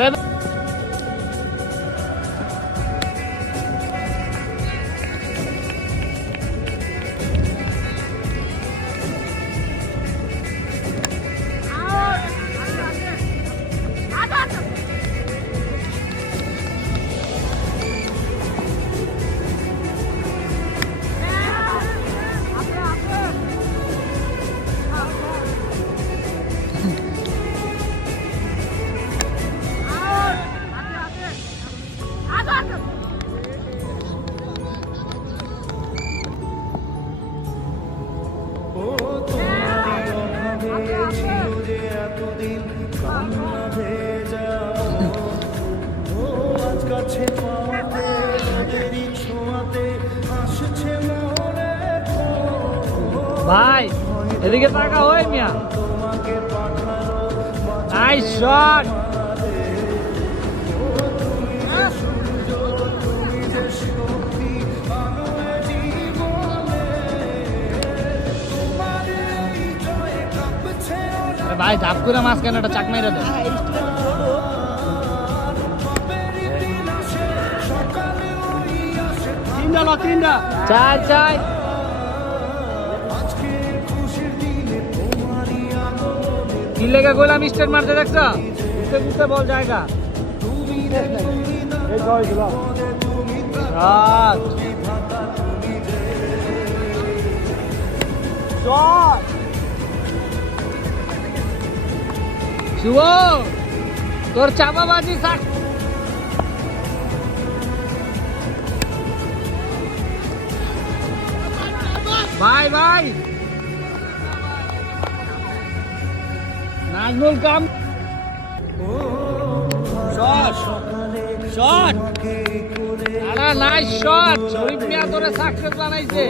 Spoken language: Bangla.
আরে ভাই এদিকে তাকা ওই মিয়া, নাইস শট। ভাই ধাপ করে মাঝখানে একটা চাক মেরে দেয়। চার চার কি লেগে গোলাম স্টেট মারতে দেখছো? বুঝতে বল জায়গা শুভ তোর চাপাবাজি শাক। ভাই ভাই নাজমুল কাম শট শট, নাইস শট। শরীফ মিয়া তোরে সাকসেস বানাইছে।